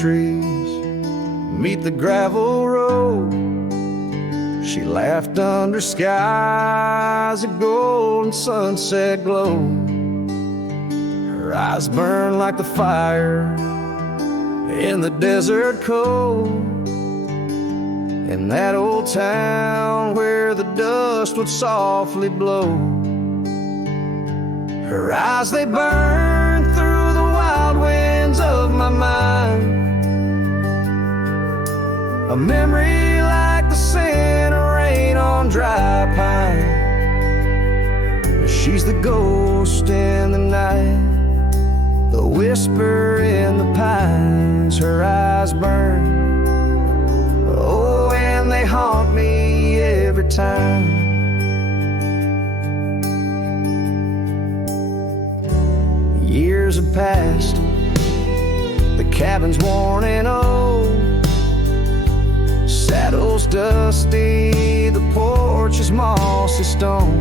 trees meet the gravel road. She laughed under skies of gold and sunset glow. Her eyes burned like the fire in the desert cold, in that old town where the dust would softly blow. Her eyes, they burn through the wild winds of my mind, a memory like the scent of rain on dry pine. She's the ghost in the night, the whisper in the pines. Her eyes burn, oh, and they haunt me every time. Years have passed, the cabin's worn and old, saddle's dusty, the porch is mossy stone.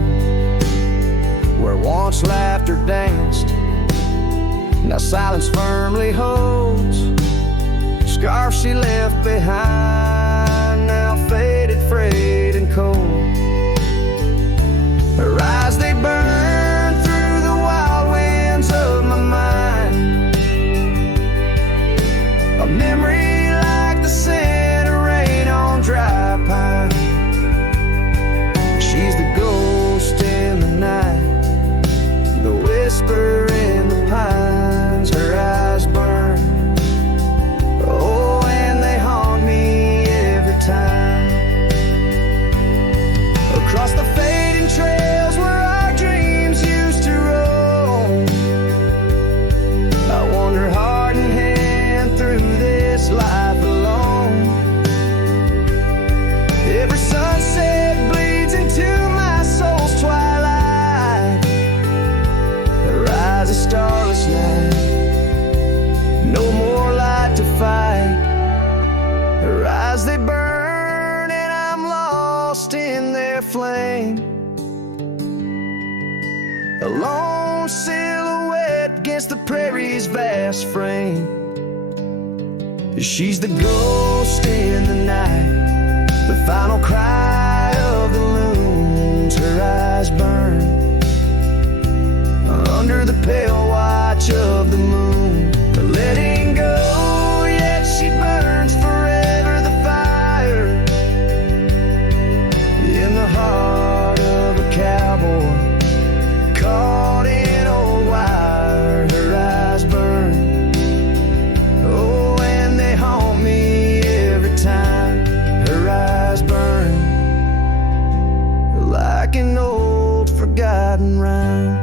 Where once laughter danced, now silence firmly holds. Scarf she left behind, now faded, frayed and cold. Her eyes, they burn through the wild winds of my mind, a memory like the scent of rain on dry pine. She's the ghost in the night, the whisper in the pines. Her eyes burn, oh, and they haunt me every time. Across the fading trails where our dreams used to roam, I wander heart in hand through this life alone. Every sunset bleeds into my soul's twilight. Her eyes, a starless night, no more light to fight. Her eyes, they burn and I'm lost in their flame, a lone silhouette against the prairie's vast frame. She's the ghost in the night, the final cry of the loons. Her eyes burn under the pale watch of the moon. Letting go, yet she burns forever, the fire in the heart of a cowboy caught in old wire. Her eyes burn, oh, and they haunt me every time. Her eyes burn like an old forgotten rhyme.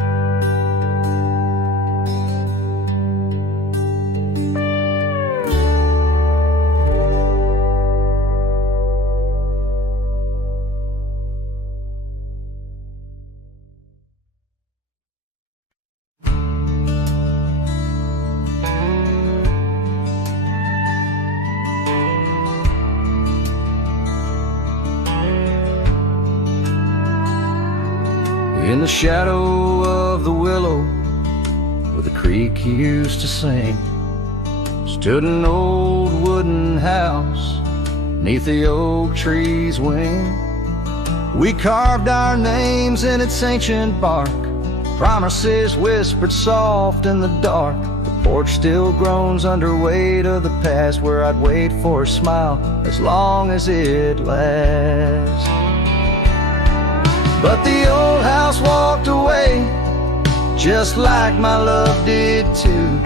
In the shadow of the willow where the creek used to sing, stood an old wooden house neath the oak tree's wing. We carved our names in its ancient bark, promises whispered soft in the dark. The porch still groans under weight of the past, where I'd wait for a smile as long as it lasts. But the old house walked away, just like my love did too.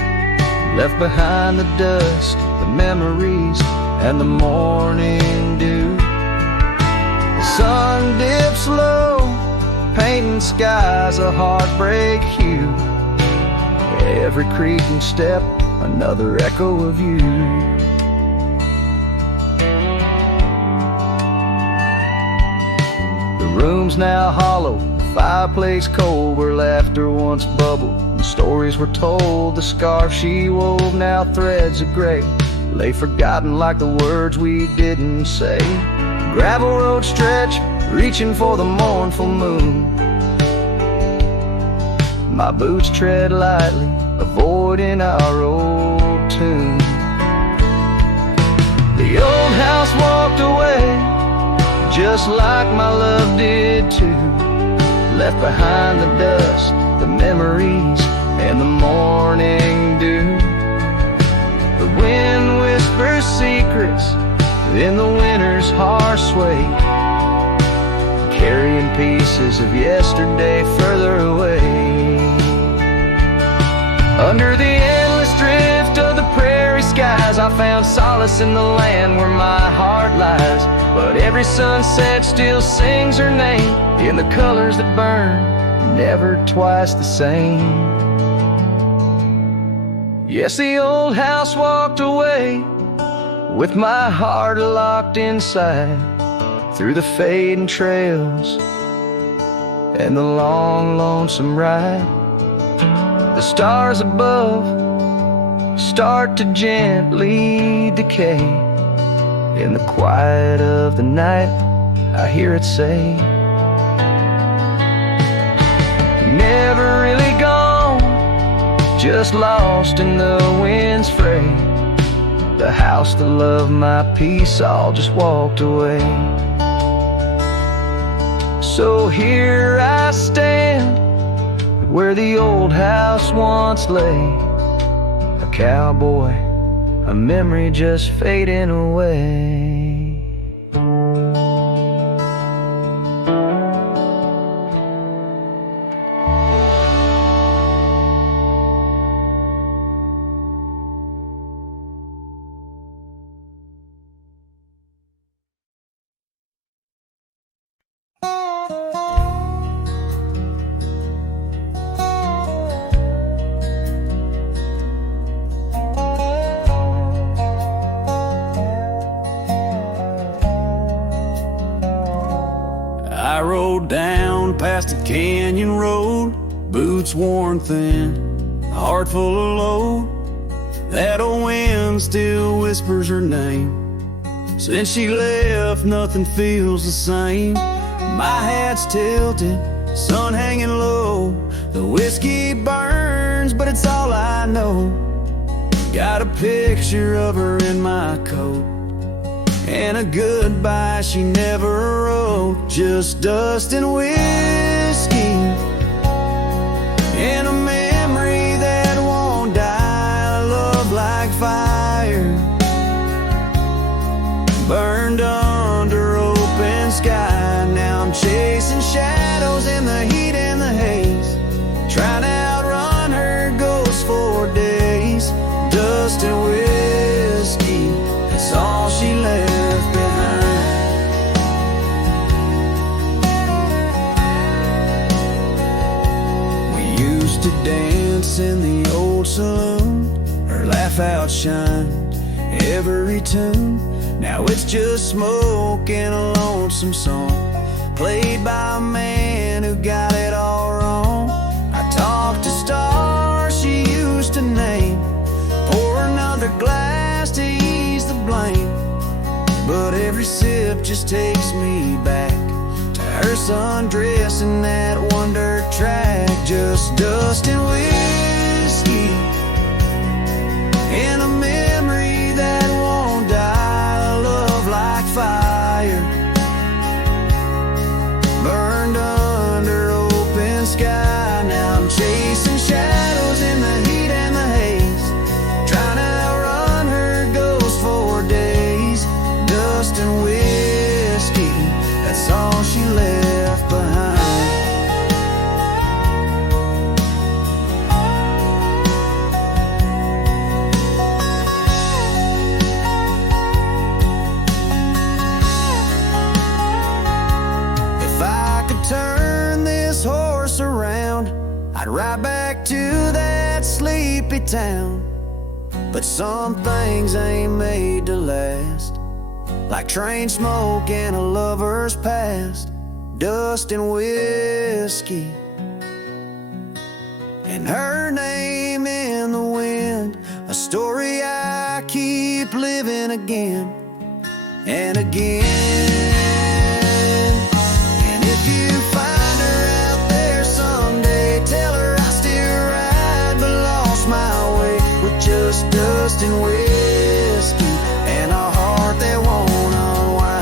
Left behind the dust, the memories, and the morning dew. The sun dips low, painting skies a heartbreak hue. Every creaking step, another echo of you. The room's now hollow, the fireplace cold, where laughter once bubbled and stories were told. The scarf she wove, now threads of gray, lay forgotten like the words we didn't say. Gravel road stretch, reaching for the mournful moon. My boots tread lightly, avoiding our old tune. walked away, just like my love did too. Left behind the dust, the memories, and the morning dew. The wind whispers secrets in the winter's harsh sway, carrying pieces of yesterday further away. Under the endless drift of the prairie skies, I found solace in the land where my heart lies. But every sunset still sings her name in the colors that burn, never twice the same. Yes, the old house walked away with my heart locked inside, through the fading trails and the long, lonesome ride. The stars above start to gently decay. In the quiet of the night, I hear it say, never really gone, just lost in the wind's fray. The house that loved my peace all just walked away. So here I stand, where the old house once lay, a cowboy, a memory just fading away. I rode down past a canyon road, boots worn thin, a heart full of load. That old wind still whispers her name. Since she left, nothing feels the same. My hat's tilted, sun hanging low. The whiskey burns, but it's all I know. Got a picture of her in my coat, and a goodbye she never wrote. Just dust and whiskey, and a memory that won't die. Love like fire, burned under open sky. Now I'm chasing shadows in the heat and the haze, trying to outrun her ghost for days. Dust and whiskey, that's all she left behind. We used to dance in the old saloon, her laugh outshined every tune. Now it's just smoke and a lonesome song, played by a man who got it all wrong. I talked to stars she used to name, pour another glass to ease the blame. But every sip just takes me back to her sundress in that one dirt track. Just dust and whiskey, and a memory that won't die. Love like fire, burned under open sky. Now I'm chasing shadows in the heat and the haze, trying to outrun her ghost for days. Dust and whiskey, that's all she left behind. If I could turn this horse around, I'd ride back to that sleepy town. But some things ain't made to last, like train smoke and a lover's past. Dust and whiskey, and her name in the wind, a story I keep living again and again. And if you find her out there someday, tell her I still ride but lost my way, just dust and whiskey, and a heart that won't unwind.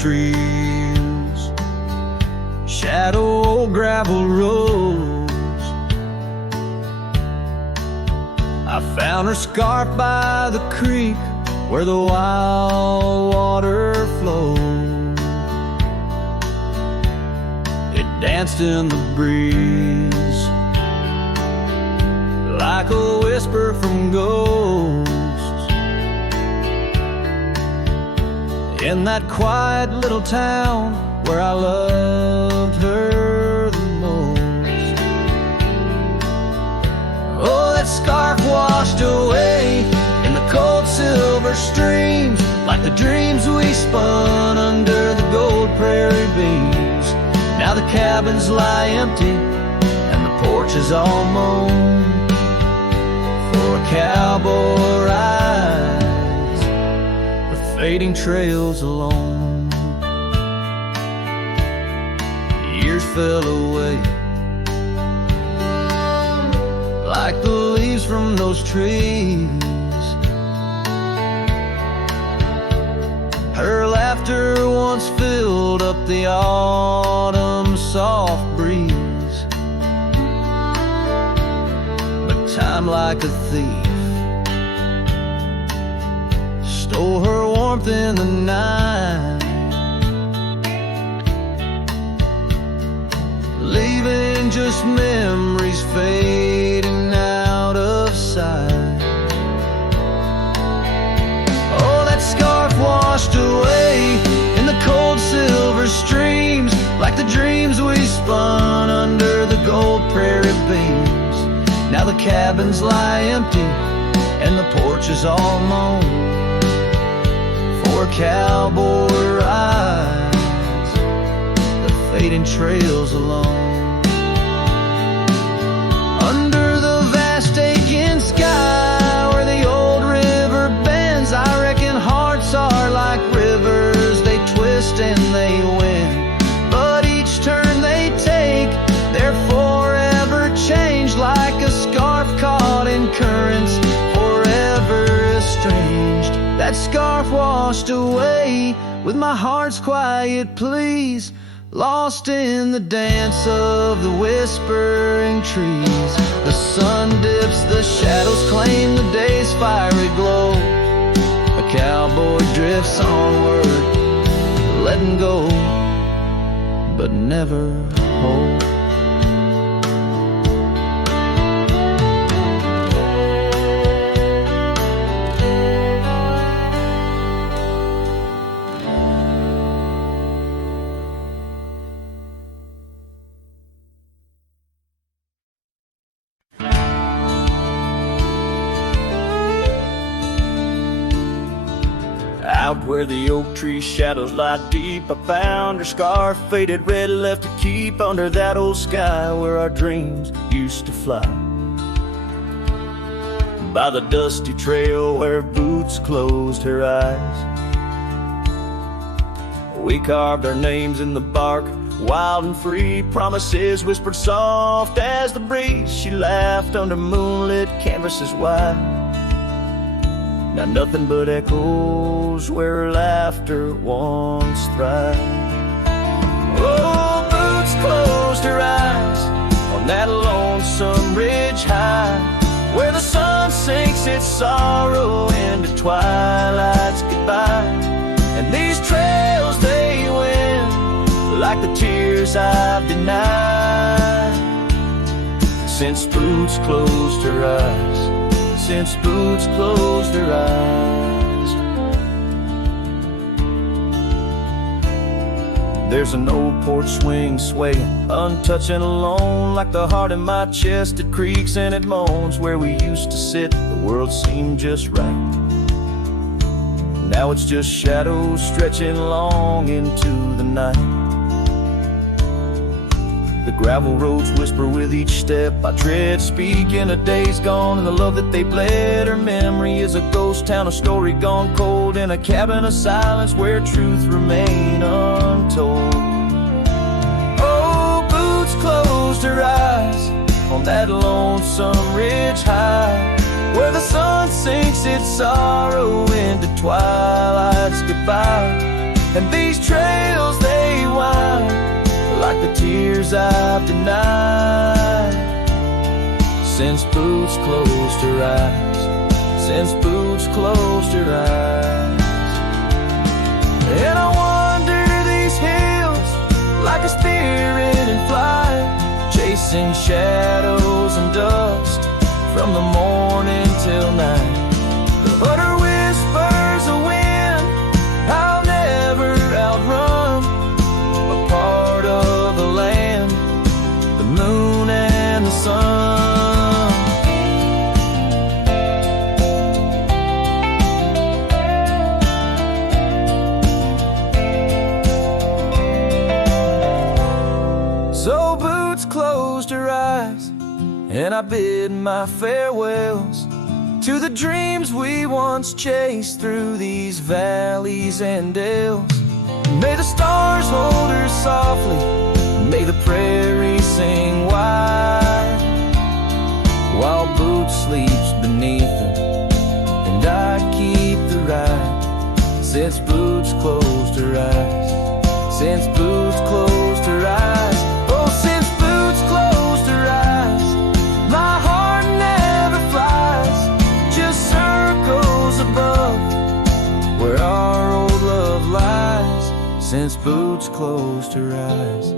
trees, shadow old gravel roads. I found her scarf by the creek where the wild water flowed. It danced in the breeze like a whisper from ghosts. In that quiet little town where I loved her the most. Oh, that scarf washed away in the cold silver streams, like the dreams we spun under the gold prairie beams. Now the cabins lie empty and the porch is all mown for a cowboy rides the fading trails alone. Years fell away like the leaves from those trees. Her laughter once filled up the autumn soft breeze. But time, like a thief, stole her warmth in the night, leaving just memories fading out of sight. Oh, that scarf washed away in the cold silver streams, like the dreams we spun under the gold prairie beams. Now the cabins lie empty and the porch is all mown for a cowboy rides the fading trails alone. Under the vast aching sky where the old river bends, I reckon hearts are like rivers, they twist and they win. But each turn they take, they're forever changed, like a scarf caught in currents, forever estranged. That scarf washed away with my heart's quiet pleas, lost in the dance of the whispering trees. The sun dips, the shadows claim the day's fiery glow. A cowboy drifts onward, letting go, but never hold. Out where the oak tree shadows lie deep, I found her scarf, faded red, left to keep under that old sky where our dreams used to fly. By the dusty trail where boots closed her eyes, we carved our names in the bark, wild and free, promises whispered soft as the breeze. She laughed under moonlit canvases wide. Now nothing but echoes where her laughter once thrived. Oh, boots closed her eyes on that lonesome ridge high, where the sun sinks its sorrow into twilight's goodbye. And these trails they win like the tears I've denied, since boots closed her eyes. Since boots closed her eyes. There's an old porch swing swaying, untouched and alone, like the heart in my chest. It creaks and it moans. Where we used to sit, the world seemed just right. Now it's just shadows stretching long into the night. The gravel roads whisper with each step I tread, speaking of days gone and the love that they bled. Her memory is a ghost town, a story gone cold, in a cabin of silence where truth remain untold. Oh, boots closed her eyes on that lonesome ridge high, where the sun sinks its sorrow into twilight's goodbye. And these trails, they wind like the tears I've denied. Since boots closed her eyes, since boots closed her eyes. And I wander these hills like a spirit in flight, chasing shadows and dust from the morning till night. But her whispers of wind I'll never outrun, a part of the land, the moon and the sun. So Boots closed her eyes, and I bid my farewells to the dreams we once chased through these valleys and dales. May the stars hold her softly, may the prairie sing wide, while Boots sleeps beneath them, and I keep the ride. Since Boots closed her eyes, since Boots closed her eyes, oh, since Boots closed her eyes, my heart never flies, just circles above where our old love lies. Since Boots closed her eyes,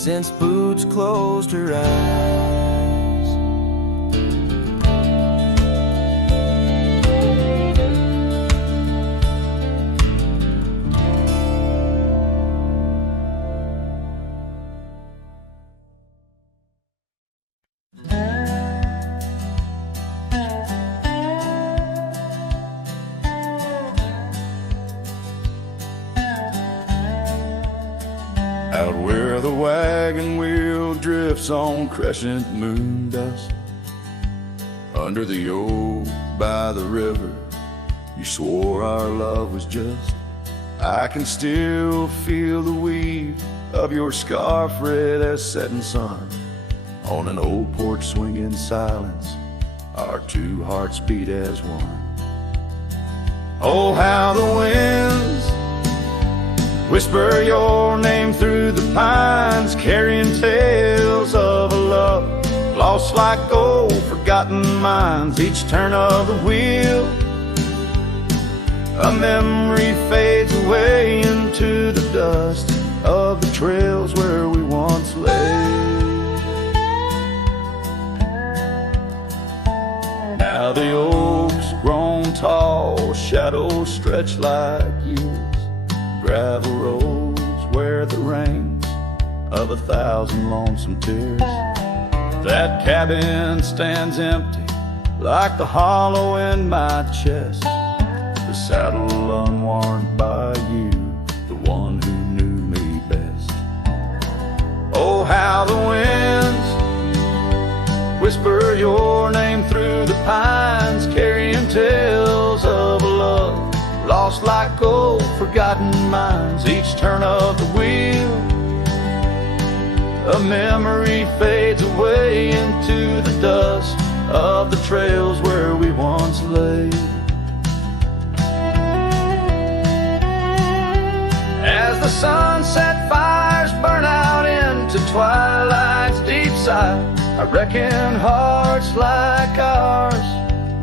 since Boots closed her eyes. Out where the wagon wheel drifts on crescent moon dust, under the oak by the river, you swore our love was just. I can still feel the weave of your scarf red as setting sun. On an old porch swing in silence, our two hearts beat as one. Oh, how the winds whisper your name through the pines, carrying tales of a love lost like old forgotten mines. Each turn of the wheel, a memory fades away into the dust of the trails where we once lay. Now the oaks grown tall, shadows stretch like years, gravel roads where the rains of 1,000 lonesome tears. That cabin stands empty like the hollow in my chest, the saddle unworn by you, the one who knew me best. Oh, how the winds whisper your name through the pines, carrying tales of a love lost like old forgotten mines. Each turn of the wheel, a memory fades away into the dust of the trails where we once lay. As the sunset fires burn out into twilight's deep side, I reckon hearts like ours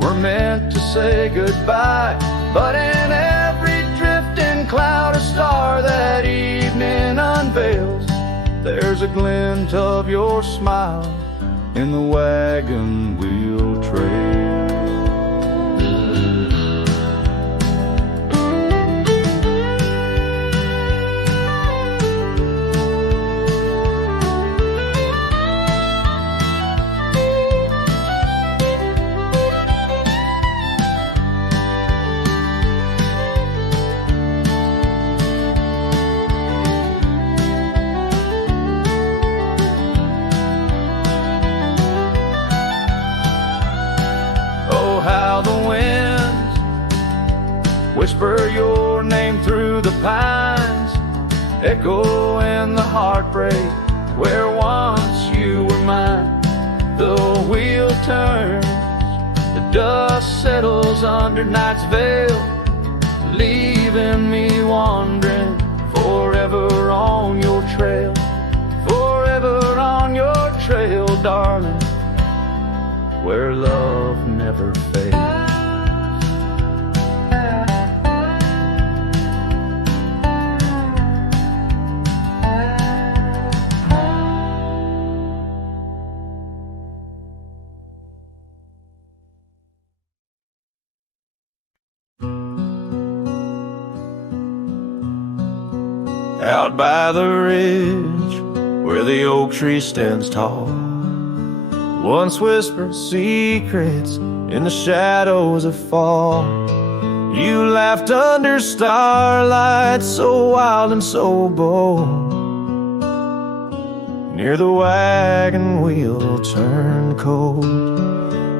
were meant to say goodbye. But in every drifting cloud, a star that evening unveils, there's a glint of your smile in the wagon wheel trail. How the winds whisper your name through the pines, echo in the heartbreak where once you were mine. The wheel turns, the dust settles under night's veil, leaving me wandering on your trail, forever on your trail, darling, where love never fades. Out by the ridge where the oak tree stands tall, once whispered secrets in the shadows of fall. You laughed under starlight, so wild and so bold. Near the wagon wheel turned cold.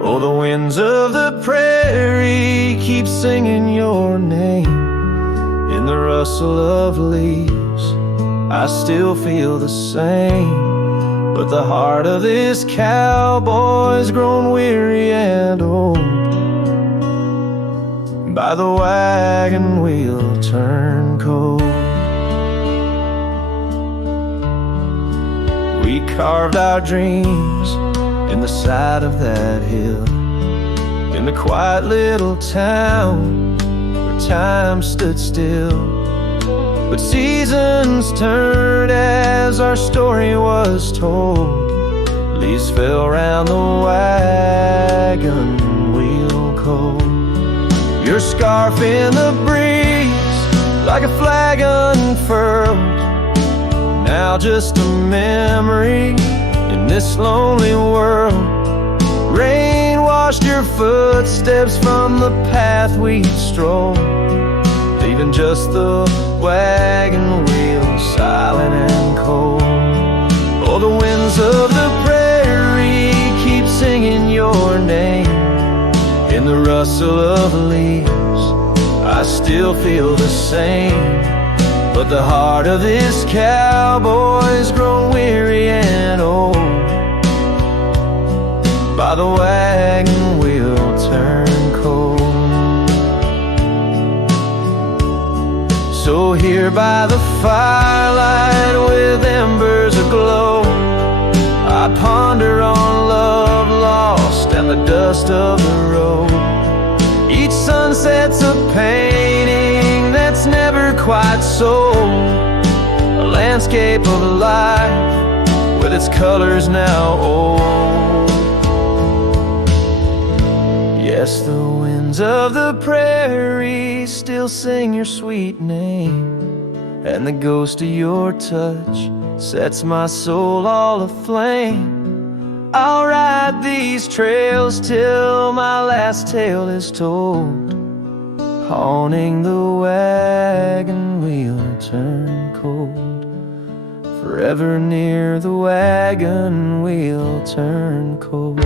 Oh, the winds of the prairie keep singing your name. In the rustle of leaves, I still feel the same. But the heart of this cowboy's grown weary and old. By the wagon wheel turned cold. We carved our dreams in the side of that hill, in the quiet little town where time stood still. But seasons turned as our story was told. Leaves fell round the wagon wheel cold. Your scarf in the breeze, like a flag unfurled, now just a memory in this lonely world. Rain washed your footsteps from the path we strolled, leaving just the wagon wheel silent and cold. Oh, the winds of the prairie keep singing your name. In the rustle of leaves, I still feel the same. But the heart of this cowboy's grown weary and old. By the wagon wheel turned cold. So here by the firelight with embers aglow, I ponder on love lost and the dust of the road. Each sunset's a painting that's never quite sold, a landscape of life with its colors now old. Yes, the winds of the prairie still sing your sweet name, and the ghost of your touch sets my soul all aflame. I'll ride these trails till my last tale is told, haunting the wagon wheel turned cold. Forever near the wagon wheel turned cold.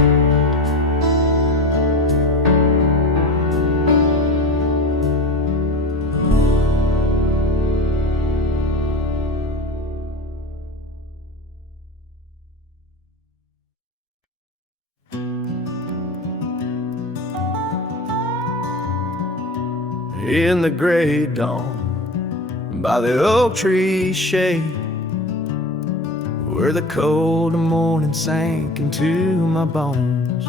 In the gray dawn, by the oak tree shade, where the cold morning sank into my bones,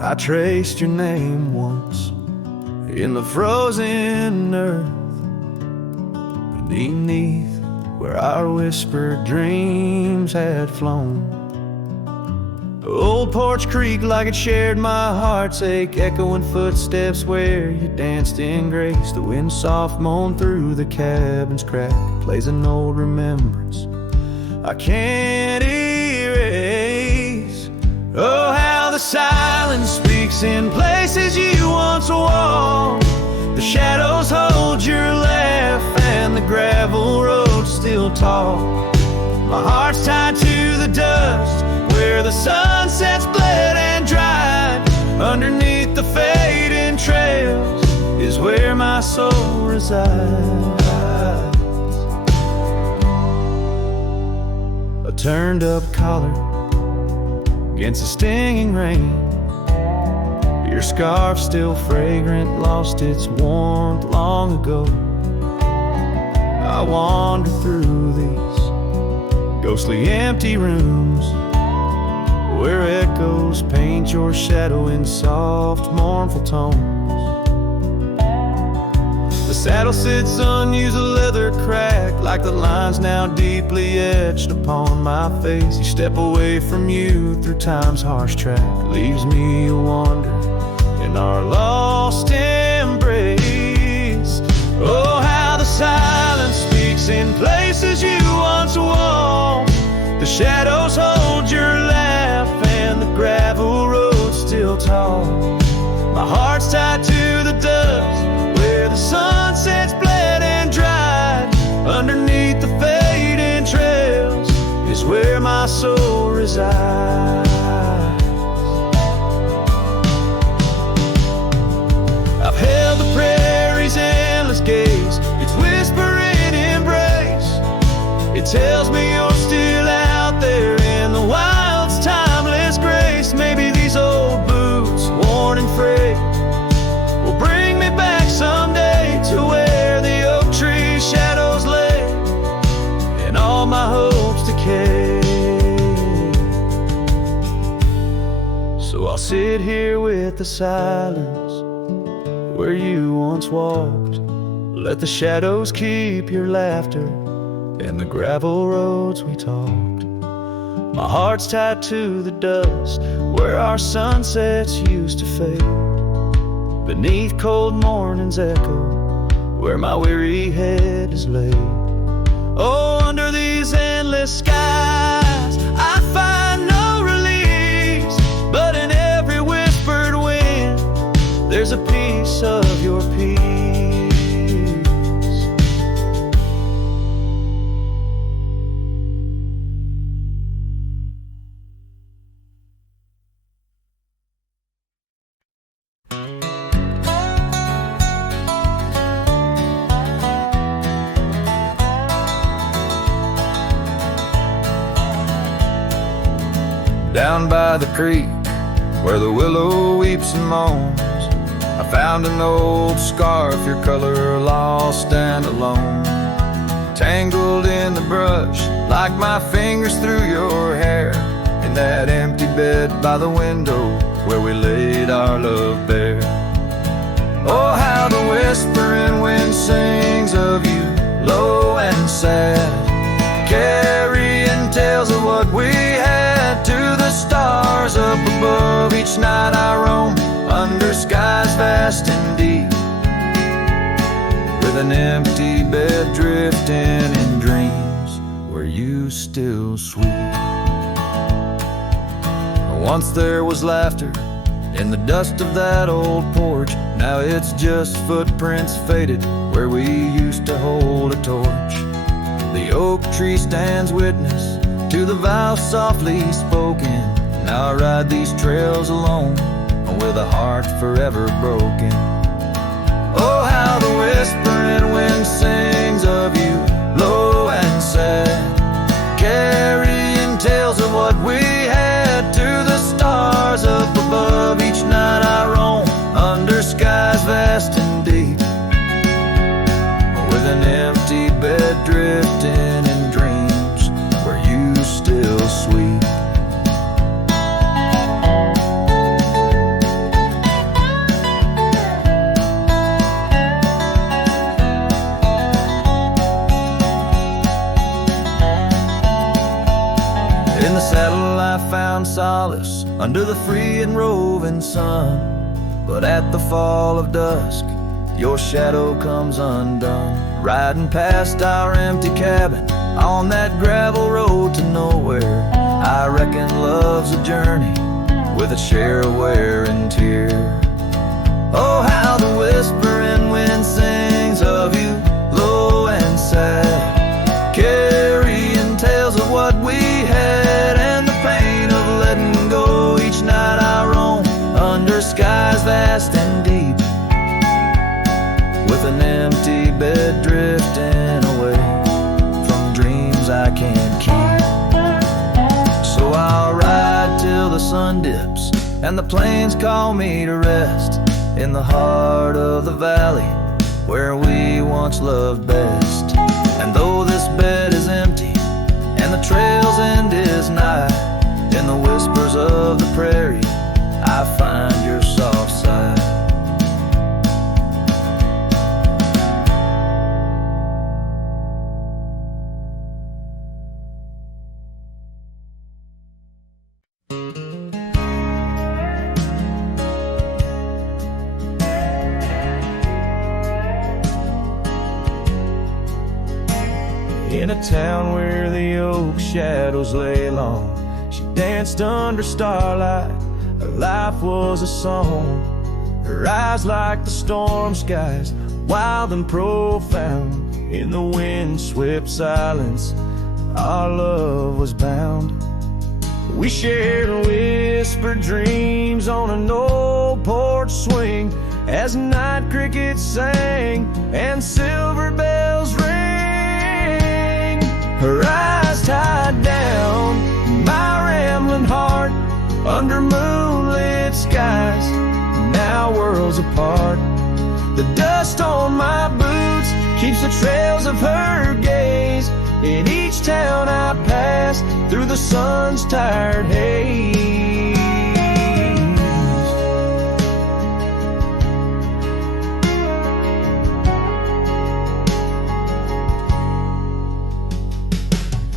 I traced your name once in the frozen earth, beneath where our whispered dreams had flown. Old Porch Creek like it shared my heart's ache, echoing footsteps where you danced in grace. The wind soft moaned through the cabin's crack, plays an old remembrance I can't erase. Oh, how the silence speaks in places you once walked. The shadows hold your laugh and the gravel road still talk. My heart's tied to the dust where the sunsets bled and dried. Underneath the fading trails is where my soul resides. A turned up collar against the stinging rain. Your scarf still fragrant, lost its warmth long ago. I wander through these ghostly empty rooms where echoes paint your shadow in soft, mournful tones. The saddle sits unused, a leather crack, like the lines now deeply etched upon my face. You step away from you through time's harsh track, leaves me a wander in our lost embrace. Oh, how the silence speaks in places you once walked. The shadows hold your laugh and the gravel road still tall. My heart's tied to the dust where the sunsets bled and dried. Underneath the fading trails is where my soul resides. I've held the prairie's endless gaze, its whispering embrace. It tells me you're still out there in the wild's timeless grace. Maybe these old boots, worn and frayed, will bring me back someday to where the oak tree shadows lay and all my hopes decay. So I'll sit here with the silence where you once walked. Let the shadows keep your laughter and the gravel roads we talked. My heart's tied to the dust where our sunsets used to fade. Beneath cold morning's echo where my weary head is laid. Oh, under these endless skies I find no release, but in every whispered wind there's a piece of your peace. Down by the creek, where the willow weeps and moans, I found an old scarf, your color lost and alone. Tangled in the brush, like my fingers through your hair, in that empty bed by the window, where we laid our love bare. Oh, how the whispering wind sings of you, low and sad, carrying tales of what we had to the stars up above. Each night I roam under skies vast and deep, with an empty bed drifting in dreams where you still sweep. Once there was laughter in the dust of that old porch. Now it's just footprints faded where we used to hold a torch. The oak tree stands witness to the vow softly spoken. Now I ride these trails alone, with a heart forever broken. Oh, how the whispering wind sings of you, low and sad, carrying tales of what we had to the stars up above. Each night I roam under skies vast and deep, with an empty bed drifting in dreams where you still sweep. In the saddle I found solace under the free and roving sun, but at the fall of dusk your shadow comes undone. Riding past our empty cabin on that gravel road to nowhere, I reckon love's a journey with a share of wear and tear. Oh, how the whispering wind sings of you, low and sad, carrying tales of what we had and the pain of letting go. Each night I roam under skies vast and deep, with an empty bed drifting away from dreams I can't keep. So I'll ride till the sun dips and the plains call me to rest, in the heart of the valley where we once loved best. And though this bed is empty and the trails end is nigh, in the whispers of the prairie I find your soft side. In a town where the oak shadows lay long, she danced under starlight. Her life was a song. Her eyes like the storm skies, wild and profound. In the wind-swept silence, our love was bound. We shared whispered dreams on an old porch swing, as night crickets sang and silver bells rang. Her eyes tied down my rambling heart under moonlit skies, now worlds apart. The dust on my boots keeps the trails of her gaze in each town I pass through the sun's tired haze.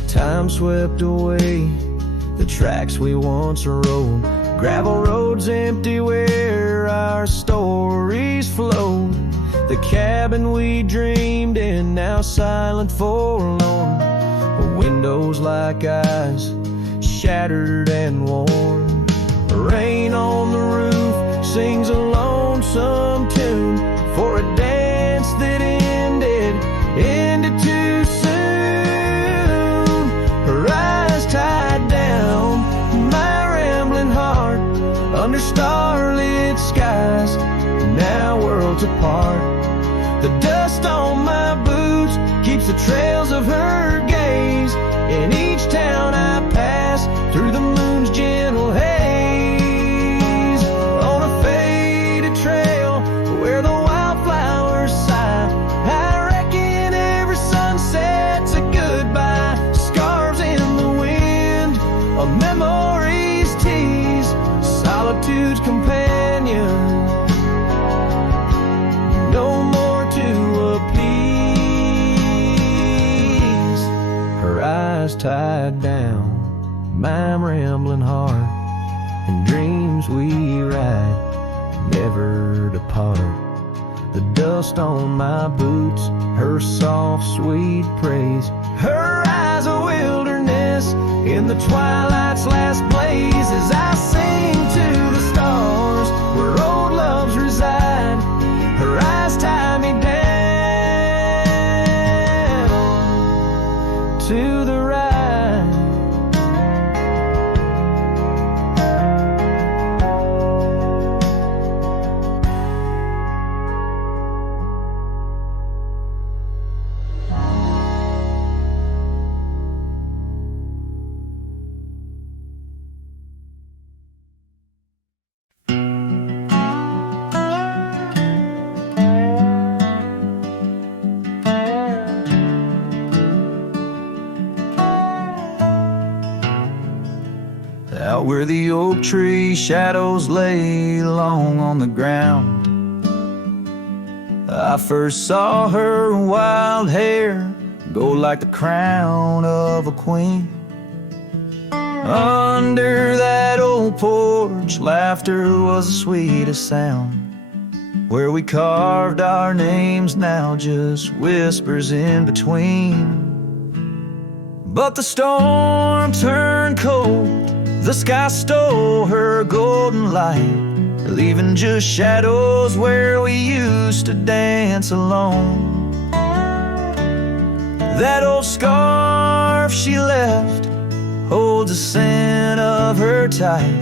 Time swept away the tracks we once rode, gravel roads empty where our stories flowed. The cabin we dreamed in, now silent, forlorn. Windows like eyes, shattered and worn. Rain on the roof sings a lonesome tune for a dance that ended too soon. Her eyes tied down my rambling heart under starlit skies, now worlds apart. The dust on my boots keeps the trails of her gaze in each town I pass through the moon's gentle haze. On a faded trail where the wildflowers sigh, I reckon every sunset's a goodbye. Scarves in the wind, a memory's tease, solitude's companion, no more to appease. Her eyes tied down my rambling heart, and dreams we ride never depart. The dust on my boots, her soft sweet praise, her eyes a wilderness in the twilight's last blaze. As I sing to the stars where old loves reside, her eyes tie me down to the ride. Out where the oak tree shadows lay long on the ground, I first saw her wild hair go like the crown of a queen. Under that old porch, laughter was the sweetest sound. Where we carved our names, now just whispers in between. But the storm turned cold, the sky stole her golden light, leaving just shadows where we used to dance alone. That old scarf she left holds a scent of her tight.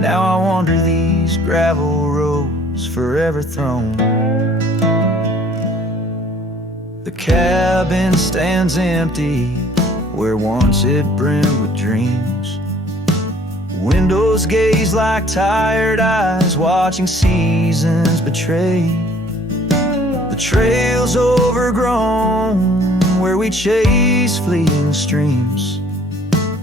Now I wander these gravel roads forever thrown. The cabin stands empty where once it brimmed with dreams. Windows gaze like tired eyes watching seasons betray. The trail's overgrown where we chase fleeting streams.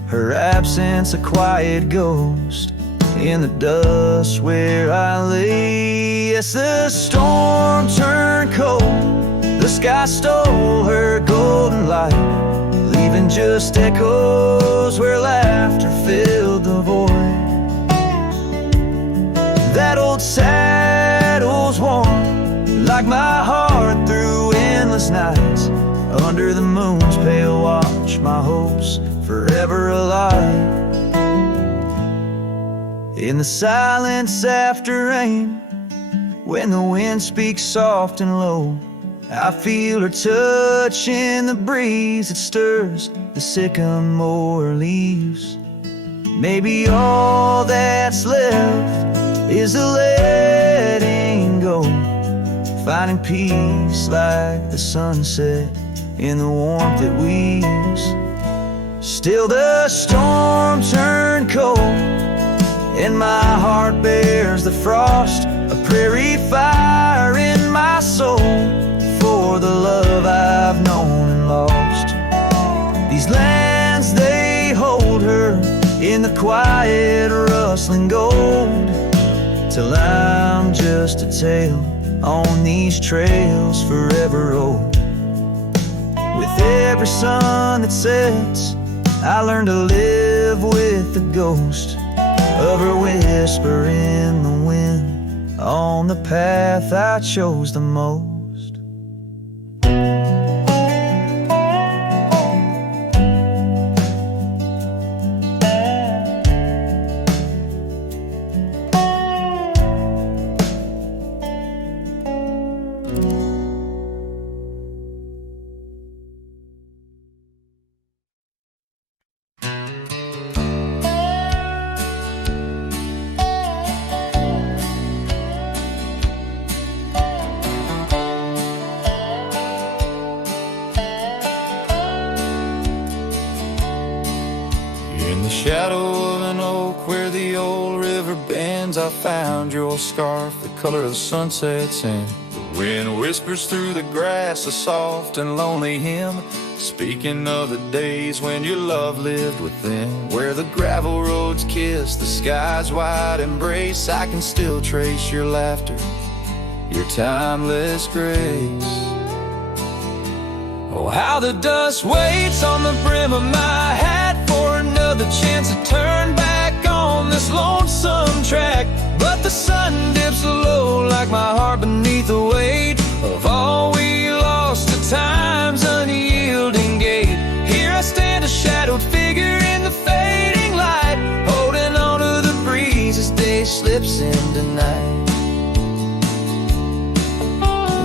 Her absence a quiet ghost in the dust where I lay. Yes, the storm turned cold, the sky stole her golden light, leaving just echoes where laughter filled the void. That old saddle's warm, like my heart through endless nights. Under the moon's pale watch, my hopes forever alive. In the silence after rain, when the wind speaks soft and low, I feel her touch in the breeze that stirs the sycamore leaves. Maybe all that's left is a letting go, finding peace like the sunset in the warmth it weaves. Still the storm turned cold, and my heart bears the frost, a prairie fire in my soul for the love I've known and lost. These lands, they hold her in the quiet rustling gold, till I'm just a tale on these trails forever old. With every sun that sets, I learn to live with the ghost of her whisper in the wind on the path I chose the most. Shadow of an oak where the old river bends, I found your scarf, the color of the sunset sand. The wind whispers through the grass, a soft and lonely hymn, speaking of the days when your love lived within. Where the gravel roads kiss the sky's wide embrace, I can still trace your laughter, your timeless grace. Oh, how the dust waits on the brim of my hat for another chance to turn back on this lonesome track. But the sun dips low like my heart beneath the weight of all we lost to time's unyielding gate. Here I stand, a shadowed figure in the fading light, holding on to the breeze as day slips into night.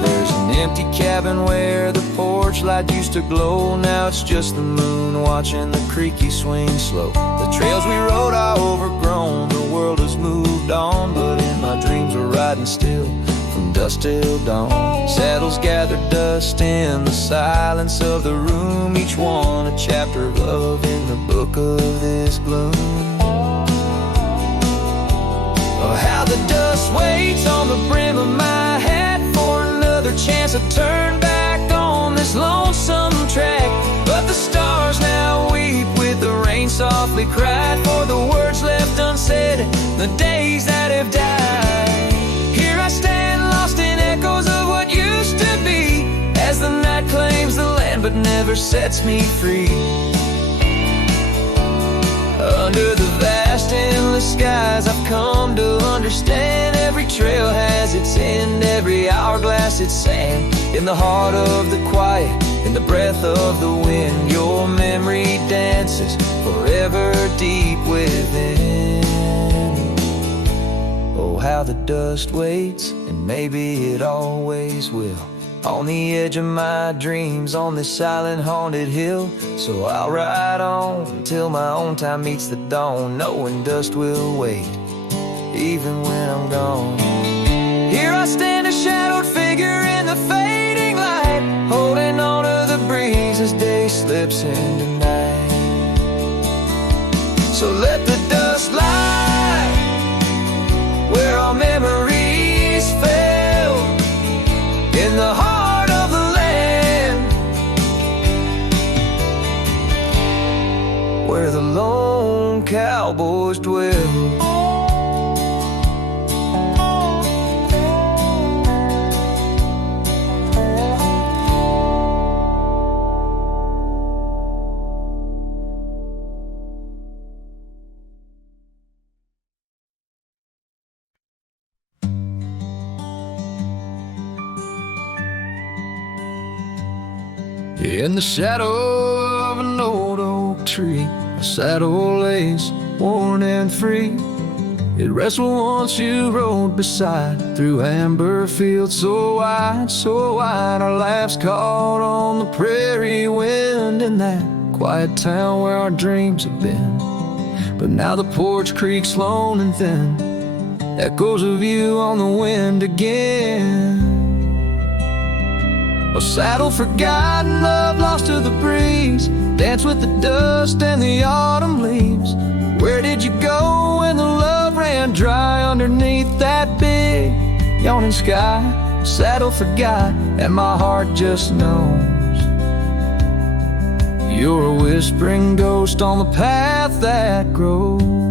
There's an empty cabin where the porch light used to glow. Now it's just the moon watching the creaky swing slow. The trails we rode are overgrown, the world has moved on, but in my dreams we're riding still from dusk till dawn. Saddles gather dust in the silence of the room, each one a chapter of love in the book of this gloom. Oh, how the dust waits on the brim of my hat for another chance to turn back on this lonesome track. But the stars now weep with the rain softly cried for the words left unsaid, the days that have died. Here I stand lost in echoes of what used to be, as the night claims the land but never sets me free. Under the vast endless skies I've come to understand, every trail has its end, every hourglass its sand. In the heart of the quiet, in the breath of the wind, your memory dances forever deep within. Oh, how the dust waits, and maybe it always will, on the edge of my dreams, on this silent haunted hill. So I'll ride on until my own time meets the dawn, knowing dust will wait, even when I'm gone. Here I stand, a shadowed figure in the fading light, holding on to the breeze as day slips into night. So let the dust lie where our memories fell, in the heart of the land, lone cowboys dwell. In the shadow of an old oak tree, a saddle lays worn and free. It rests where once you rode beside, through amber fields so wide, our laughs caught on the prairie wind in that quiet town where our dreams have been. But now the porch creaks lone and thin, echoes of you on the wind again. A saddle forgotten, love lost to the breeze, dance with the dust and the autumn leaves. Where did you go when the love ran dry underneath that big yawning sky? A saddle forgot and my heart just knows you're a whispering ghost on the path that grows.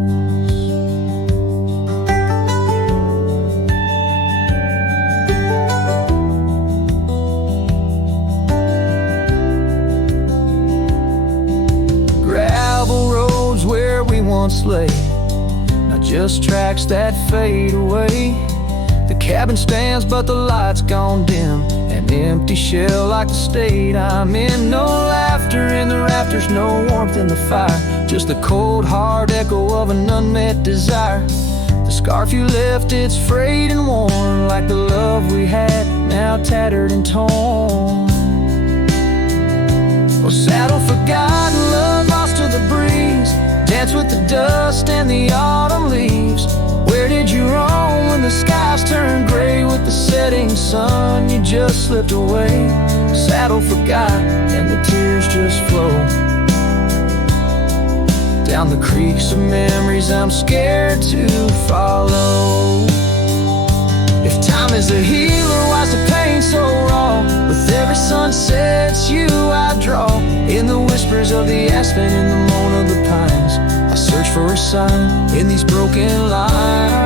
Where we once lay, not just tracks that fade away. The cabin stands but the light's gone dim, an empty shell like the state I'm in. No laughter in the rafters, no warmth in the fire, just the cold hard echo of an unmet desire. The scarf you left, it's frayed and worn, like the love we had, now tattered and torn. Oh, saddle forgotten, love lost to the breeze, dance with the dust and the autumn leaves. Where did you roam when the skies turned gray with the setting sun? You just slipped away. Saddle forgot and the tears just flow down the creeks of memories I'm scared to follow. If time is a healer, why's the pain so raw? With every sunset, it's you I draw. In the whispers of the aspen, in the moan of the pines, I search for a sign in these broken lines.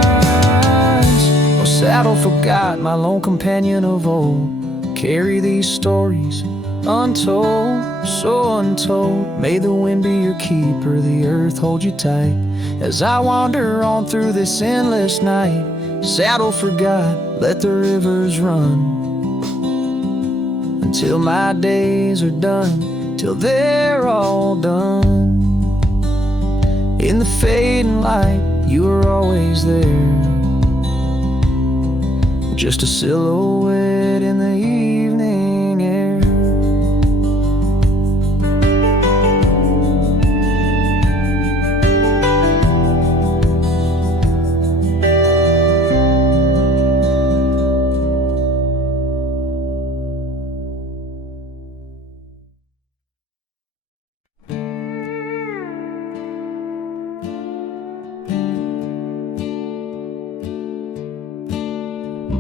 Oh, saddle forgot, my lone companion of old, carry these stories untold, so untold. May the wind be your keeper, the earth hold you tight, as I wander on through this endless night. Saddle forgot, let the rivers run until my days are done, till they're all done. In the fading light, you were always there, just a silhouette in the evening air.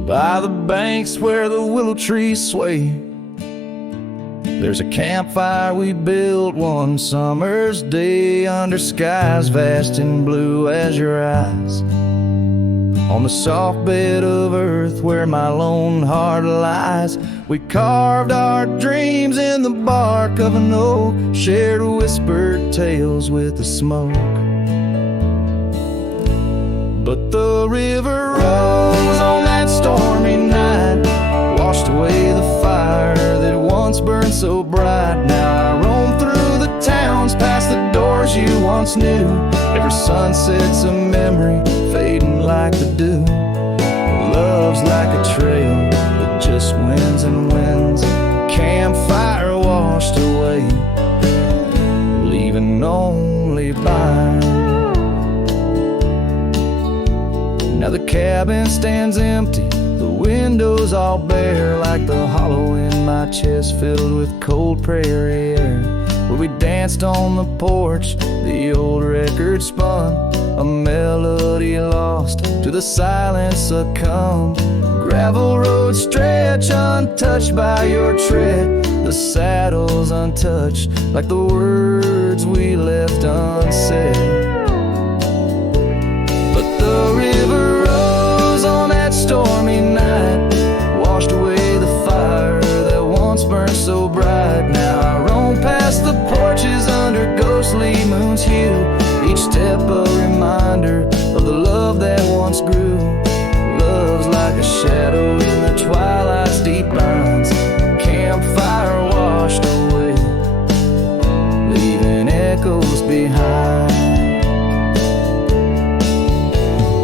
By the banks where the willow trees sway, there's a campfire we built one summer's day, under skies vast and blue as your eyes. On the soft bed of earth where my lone heart lies, we carved our dreams in the bark of an oak, shared whispered tales with the smoke. But the river rose on that stormy night, washed away the fire that once burned so bright. Now I roam through the towns, past the doors you once knew. Every sunset's a memory, fading like the dew. Love's like a trail that just wins and wins. Campfire washed away, leaving only by. Now the cabin stands empty, the windows all bare, like the hollow in my chest filled with cold prairie air. Where we danced on the porch, the old record spun, a melody lost to the silence succumbed. Gravel roads stretch untouched by your tread, the saddle's untouched like the words we left unsaid. moon's hue, each step a reminder of the love that once grew. Love's like a shadow in the twilight's deep lines, campfire washed away, leaving echoes behind.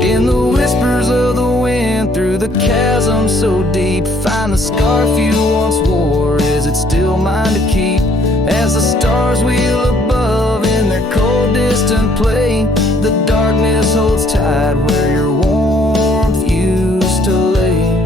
In the whispers of the wind, through the chasm so deep, find the scarf you once wore. Is it still mine to keep? As the stars wheel above in their cold distant play, the darkness holds tight where your warmth used to lay.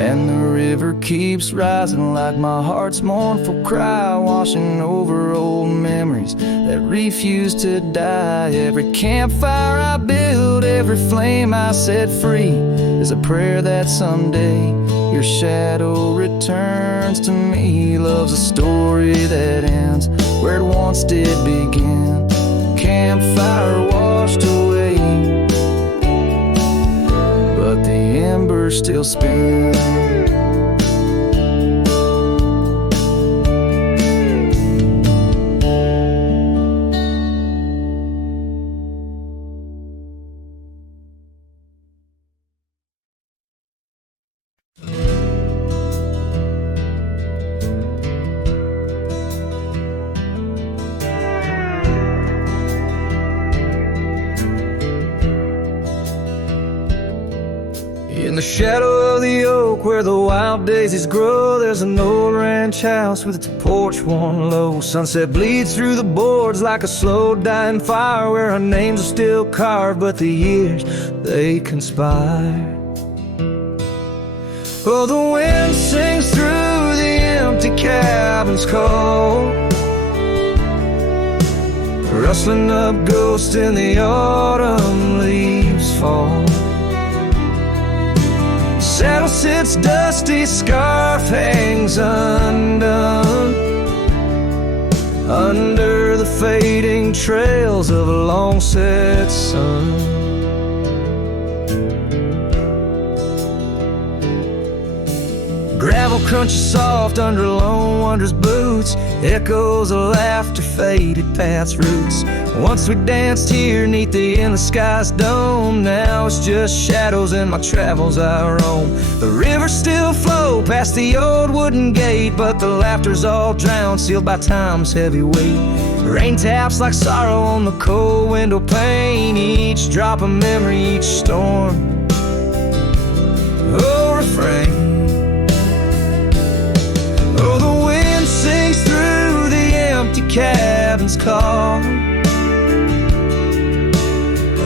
And the river keeps rising like my heart's mournful cry, washing over old memories that refuse to die. Every campfire I build, every flame I set free, is a prayer that someday your shadow returns to me. Love's a story that ends where it once did begin. Campfire washed away, but the embers still spin. In the shadow of the oak where the wild daisies grow, there's an old ranch house with its porch worn low. Sunset bleeds through the boards like a slow dying fire, where our names are still carved but the years, they conspire. Oh, the wind sings through the empty cabin's call, rustling up ghosts in the autumn leaves fall. Saddle sits dusty, scarf hangs undone, under the fading trails of a long set sun. Gravel crunches soft under lone wanderer's boots, echoes of laughter faded past roots. Once we danced here neath the endless sky's dome, now it's just shadows in my travels I roam. The rivers still flow past the old wooden gate, but the laughter's all drowned, sealed by time's heavy weight. Rain taps like sorrow on the cold window pane, each drop a memory, each storm. Oh, refrain. Oh, the wind sings through the empty cabin's call,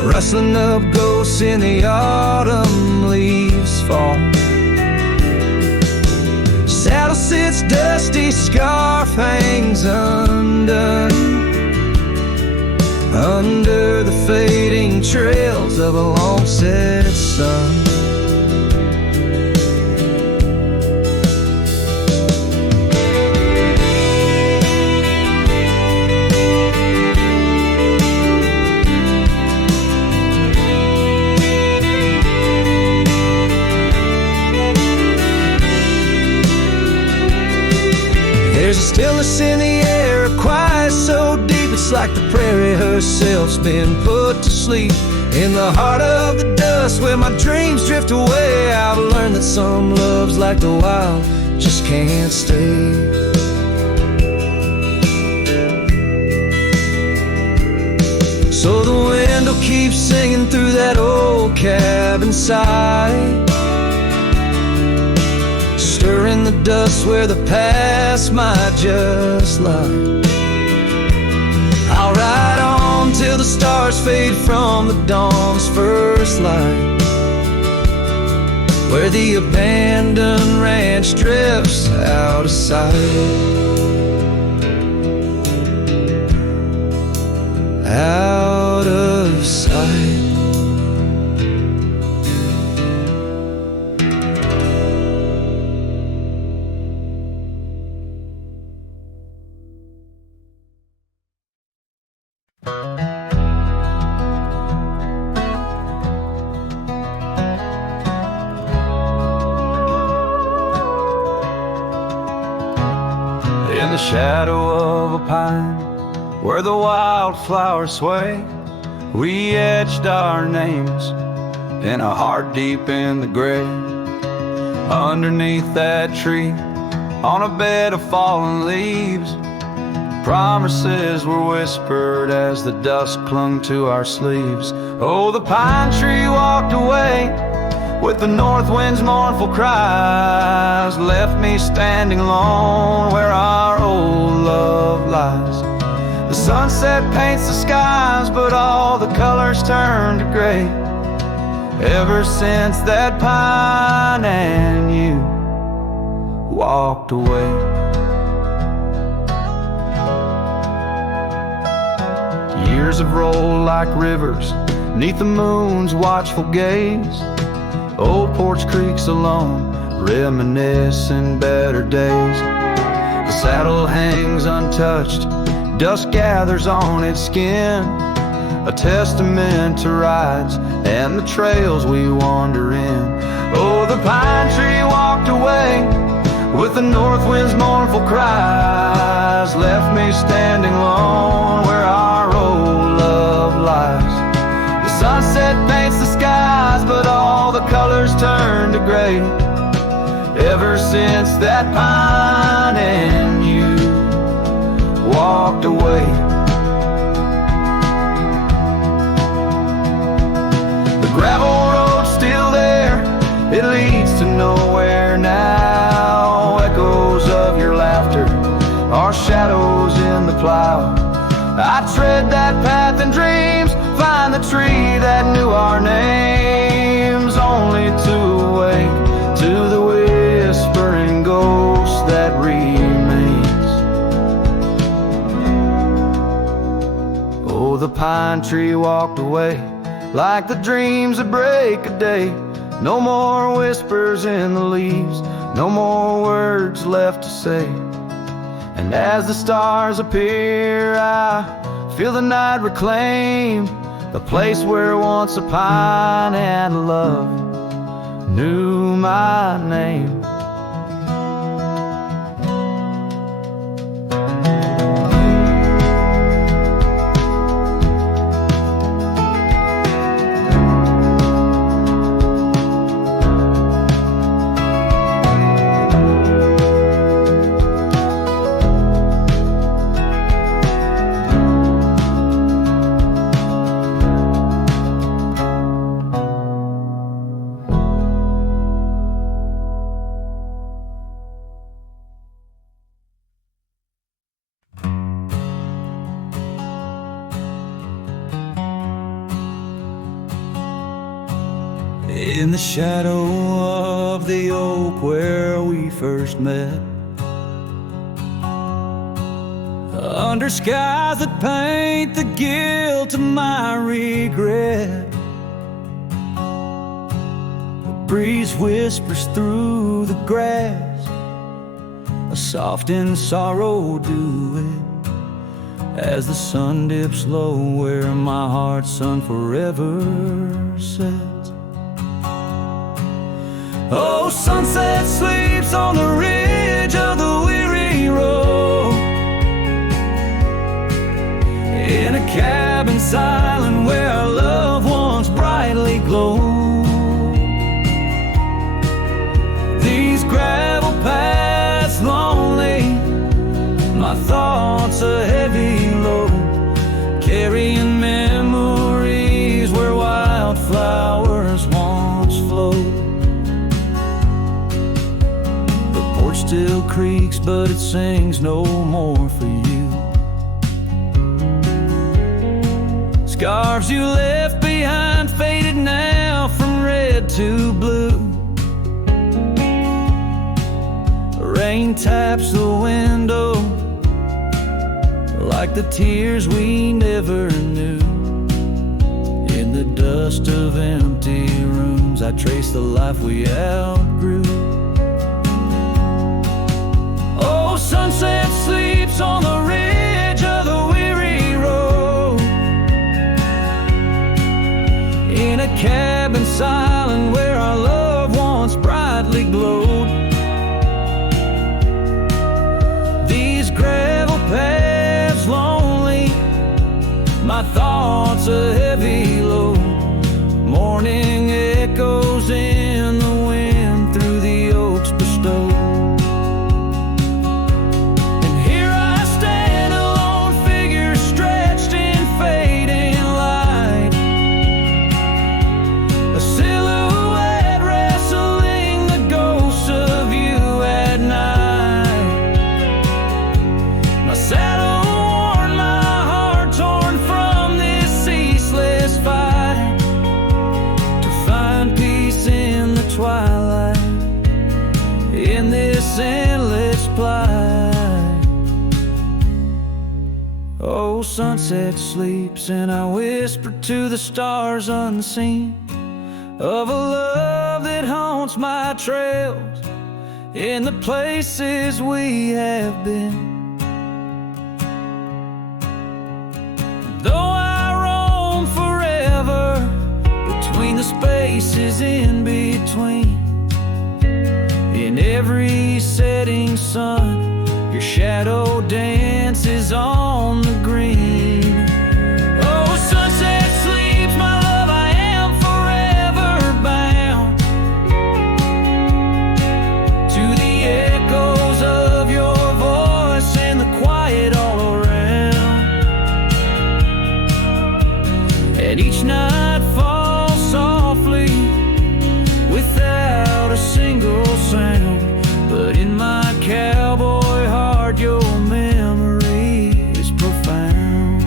rustling up ghosts in the autumn leaves fall. Saddle sits dusty, scarf hangs undone, under the fading trails of a long set sun. There's a stillness in the air, a quiet so deep, it's like the prairie herself's been put to sleep. In the heart of the dust where my dreams drift away, I've learned that some loves like the wild just can't stay. So the wind will keep singing through that old cabin side, stirring the dust where the past might just lie. I'll ride on till the stars fade from the dawn's first light, where the abandoned ranch drifts out of sight. Out of sight. In the shadow of a pine, where the wildflowers sway. We etched our names in a heart deep in the grave. Underneath that tree, on a bed of fallen leaves, promises were whispered as the dust clung to our sleeves. Oh, the pine tree walked away with the north wind's mournful cries, left me standing alone where our old love lies. The sunset paints the skies, but all the colors turn to gray. Ever since that pine and you walked away. Years have rolled like rivers neath the moon's watchful gaze. Old porch creaks alone, reminiscing better days. The saddle hangs untouched, dust gathers on its skin, a testament to rides and the trails we wander in. Oh, the pine tree walked away with the north wind's mournful cries, left me standing alone where our old love lies. The sunset paints the skies, but all the colors turn to gray. Ever since that pine and you walked away. The gravel road's still there, it leads to nowhere now. Echoes of your laughter are shadows in the plow. I tread that path in dreams, find the tree that knew our names, only to awake to the whispering ghost that remains. Oh, the pine tree walked away like the dreams that break a day. No more whispers in the leaves, no more words left to say. And as the stars appear, I feel the night reclaim the place where once a pine and love knew my name. In the shadow of the oak where we first met, under skies that paint the guilt of my regret, the breeze whispers through the grass a soft and sorrow duet as the sun dips low where my heart's sun forever sets. Oh, sunset sleeps on the ridge of the weary road, in a cabin silent where our love once brightly glowed. These gravel paths lonely, my thoughts a heavy load, carrying memories where wildflowers once flowed. Still creaks, but it sings no more for you. Scarves you left behind faded now from red to blue. Rain taps the window like the tears we never knew. In the dust of empty rooms, I trace the life we outgrew. Sunset sleeps on the ridge of the weary road, in a cabin silent where our love once brightly glowed. These gravel paths lonely, a heavy load. Morning echoes in the wind through the oaks bestowed. And here I stand, a lone figure stretched in fading light, a silhouette wrestling the ghosts of you at night. My saddle worn, my heart torn from this ceaseless fight, to find peace in the twilight, in this endless plight. Oh, sunset sleeps and I whisper to the stars unseen of a love that haunts my trails in the places we have been. Though I roam forever between the spaces in between, in every setting sun, your shadow dances on the green. Oh, sunset sleeps, my love, I am forever bound to the echoes of your voice and the quiet all around. And each night falls softly without a single sound, but in my cowboy heart your memory is profound.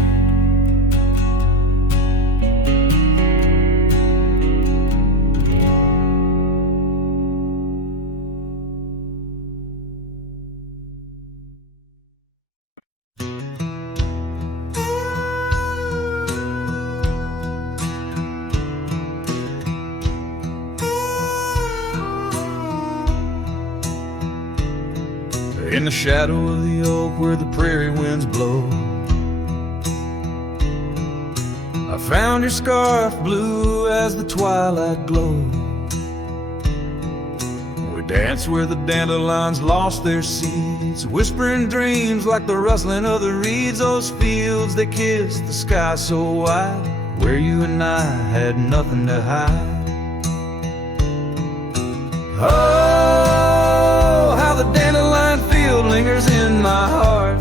In the shadow of the oak where the prairie winds blow, I found your scarf blue as the twilight glowed. We danced where the dandelions lost their seeds, whispering dreams like the rustling of the reeds. Those fields that kissed the sky so wide, where you and I had nothing to hide. Oh, how the dandelion field lingers in my heart.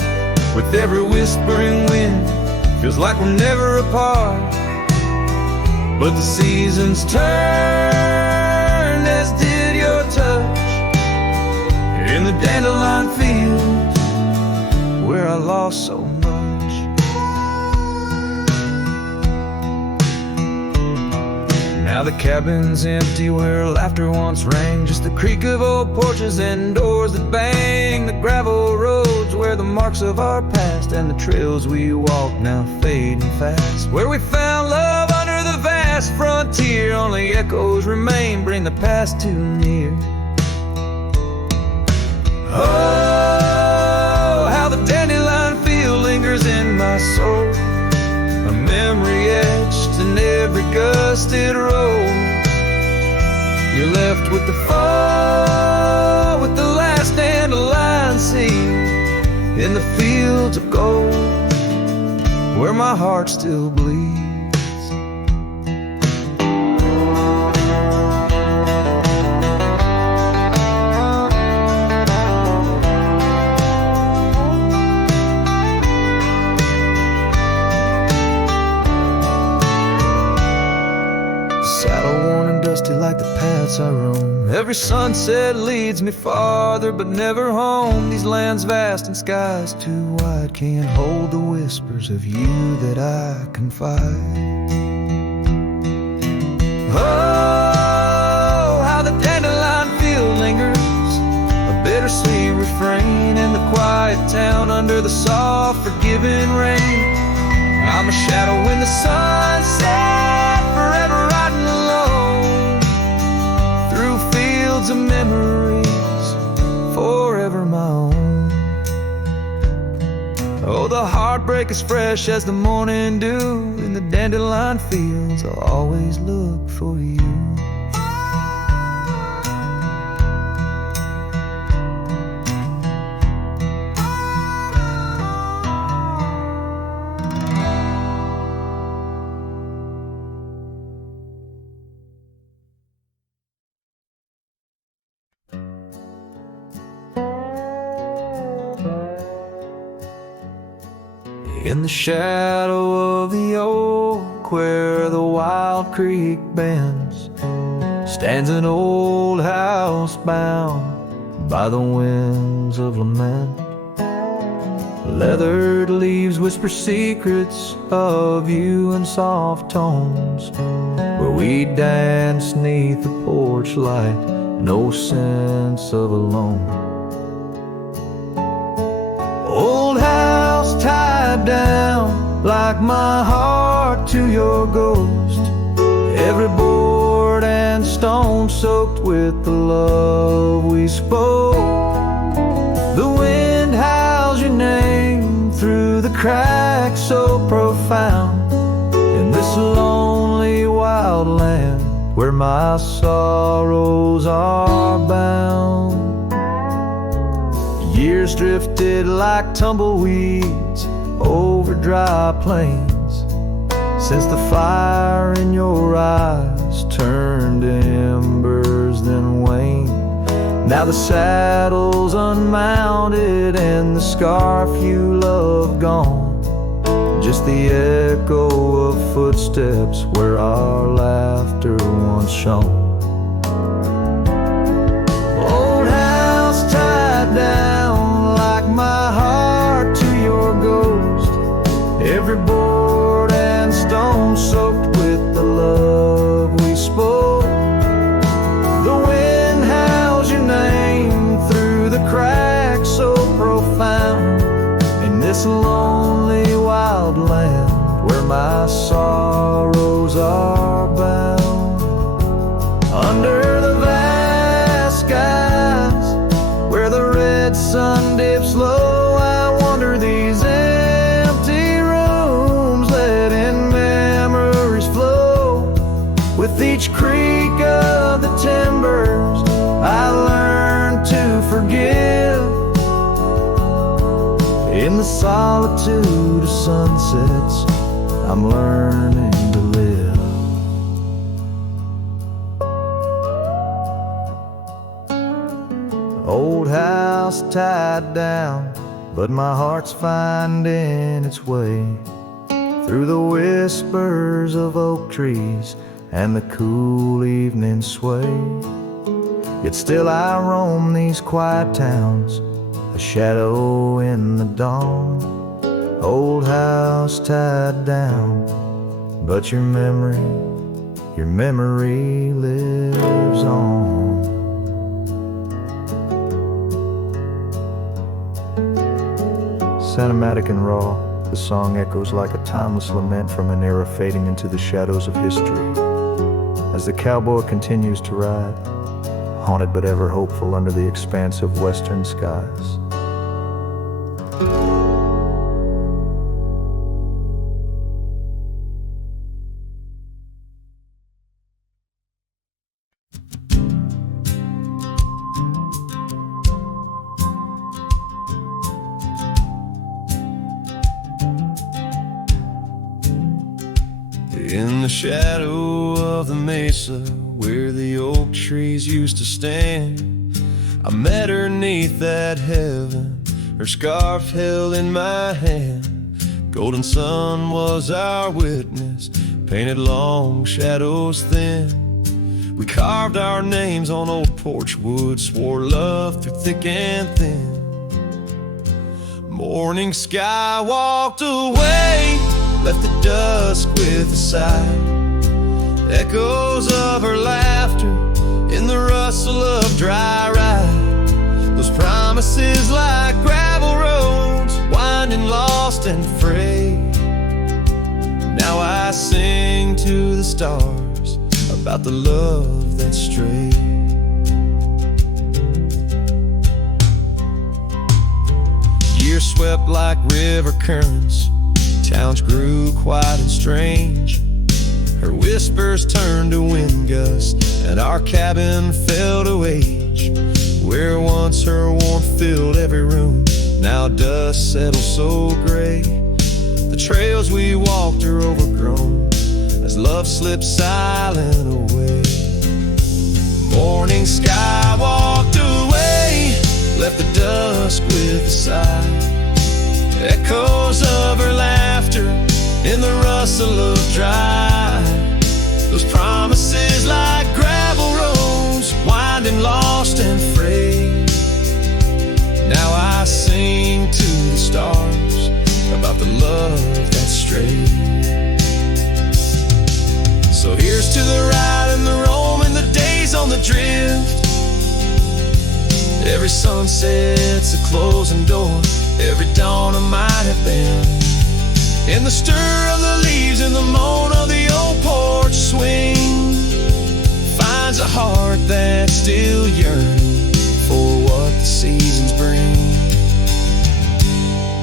With every whispering wind, feels like we're never apart. But the seasons turned, as did your touch, in the dandelion fields where I lost so much. Now the cabin's empty where laughter once rang, just the creak of old porches and doors that bang. The gravel roads where the marks of our past and the trails we walk now fading fast. Where we found love under the vast frontier, only echoes remain, bring the past too near. Oh, how the dandelion field lingers in my soul, a memory etched in every gusted road. You're left with the fall, with the last dandelion seed, in the fields of gold, where my heart still bleeds. Like the paths I roam, every sunset leads me farther but never home. These lands vast and skies too wide can't hold the whispers of you that I confide. Oh, how the dandelion field lingers, a bittersweet refrain in the quiet town under the soft forgiving rain. I'm a shadow in the sunset, forever riding alone through fields of memories, forever my own. Oh, the heartbreak is fresh as the morning dew, in the dandelion fields I'll always look for you. In the shadow of the oak where the wild creek bends stands an old house bound by the winds of lament. Leathered leaves whisper secrets of you in soft tones, where we dance 'neath the porch light, no sense of alone. Old house tied down like my heart to your ghost, every board and stone soaked with the love we spoke. The wind howls your name through the cracks so profound in this lonely wild land where my sorrows are bound. Years drifted like tumbleweeds over dry plains since the fire in your eyes turned to embers then waned. Now the saddle's unmounted and the scarf you love gone, just the echo of footsteps where our laughter once shone. Old house tied down like my heart to your ghost, every board and stone soaked with the love we spoke. The wind howls your name through the cracks so profound in this lonely wild land where my sorrows are bound. Under the vast skies where the red sun dips low, I wander these empty rooms, letting memories flow. With each creak of the timbers I learn to forgive. In the solitude of sunsets I'm learning to live. Old house tied down, but my heart's finding its way through the whispers of oak trees and the cool evening sway. Yet still I roam these quiet towns, a shadow in the dawn. Old house tied down, but your memory lives on. Cinematic and raw, the song echoes like a timeless lament from an era fading into the shadows of history. As the cowboy continues to ride, haunted but ever hopeful under the expanse of western skies. In the shadow of the mesa where the oak trees used to stand, I met her 'neath that heaven, her scarf held in my hand. Golden sun was our witness, painted long shadows thin. We carved our names on old porch wood, swore love through thick and thin. Morning sky walked away, left the dusk with a sigh. Echoes of her laughter in the rustle of dry ride. Those promises like gravel roads, winding lost and frayed. Now I sing to the stars about the love that strayed. Years swept like river currents, towns grew quiet and strange. Her whispers turned to wind gusts, and our cabin fell to age. Where once her warmth filled every room, now dust settles so gray. The trails we walked are overgrown as love slips silent away. Morning sky walked away, left the dusk with a sigh. Echoes of her laugh laughter, in the rustle of dry. Those promises like gravel roads, winding lost and frayed. Now I sing to the stars about the love that's strayed. So here's to the ride and the roam and the days on the drift. Every sunset's a closing door, every dawn I might have been. In the stir of the leaves and the moan of the old porch swing, finds a heart that's still yearning for what the seasons bring.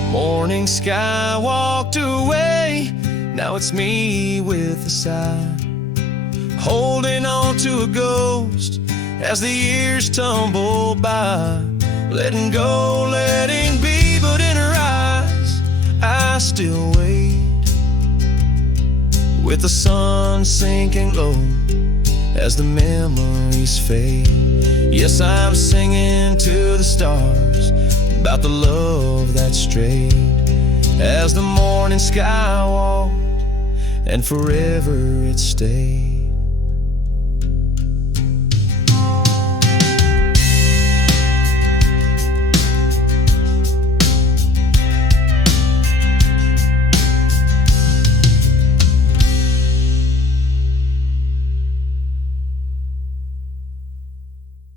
Morning sky walked away, now it's me with a sigh, holding on to a ghost as the years tumble by. Letting go, letting be, but in her eyes I still wait. With the sun sinking low as the memories fade. Yes, I'm singing to the stars about the love that strayed. As the morning sky walked and forever it stayed.